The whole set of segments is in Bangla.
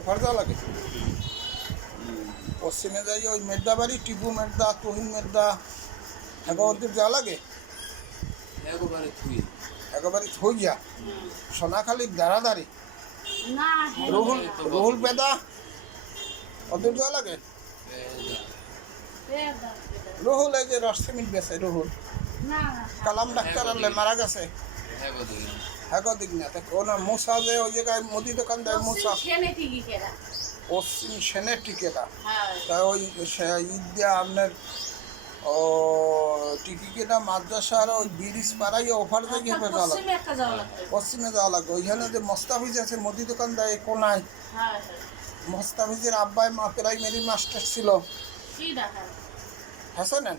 ওপার যাওয়া লাগে। পশ্চিমে যাই ওই মেদদাবাড়ি, টিপু মেদদা, তুহিন মেদদা, ওদের যাওয়া লাগে একেবারে থইয়া সোনাখালীর দাঁড়াদারি রুহুল বেদা ওদের যাওয়া লাগে। রুহুল এই যে রসমিট গেছে, রুহুল কালাম ডাক্তার আনলে মারা গেছে। হ্যাঁ দিক না ওনার মূসা যে ওই জায়গায় মুদি দোকান দেয়, মূসা পশ্চিম সেনের টিকেটা তা ওই ঈদ দিয়া আপনার ও টিকিটা মাদ্রাসার ওই ব্রিজ পাড়াইয়া ওভার থেকে পশ্চিমে যাওয়া লাগবে। ওইখানে যে মোস্তাফিজ আছে মুদি দোকান দেয় কোনায়, মোস্তাফিজের আব্বাই মা প্রাইমারি মাস্টার ছিল, হাসানেন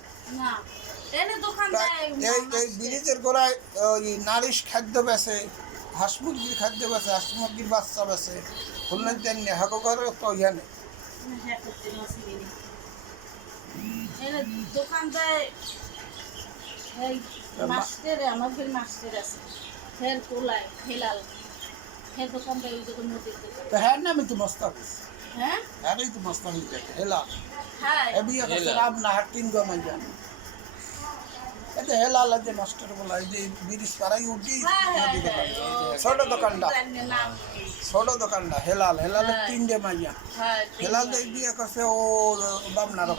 এই ব্রিজের গোড়ায় ওই নারিশ খাদ্য বেছে, হাঁস মুরগির খাদ্য বেছে, হাঁস মুরগির বাচ্চা বেছে, খুলনার দেন হাগো করে তো ওইখানে দোকান দেয়। মাস্টার আমাদের মাস্টার আছে ফের কোলায় হেলাল ফের দোকান দেয় ওই দোকান মধ্যে হ্যাঁ নামই তো মোস্তাফিজ, হ্যাঁ হ্যাঁ তো মোস্তাফিজ দেখে হেলাল হ্যাঁ বিয়ে করছে রাম না হাটিন গমাই জানি এই যে হেলাল যে মাস্টার বলা এই যে ব্রিজ পাড়াই উঠি ছোট দোকানটা, ছোট দোকানটা হেলাল, হেলালের তিনটে মাইয়া, হেলাল বিয়ে করছে ও বামনার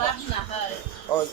ওই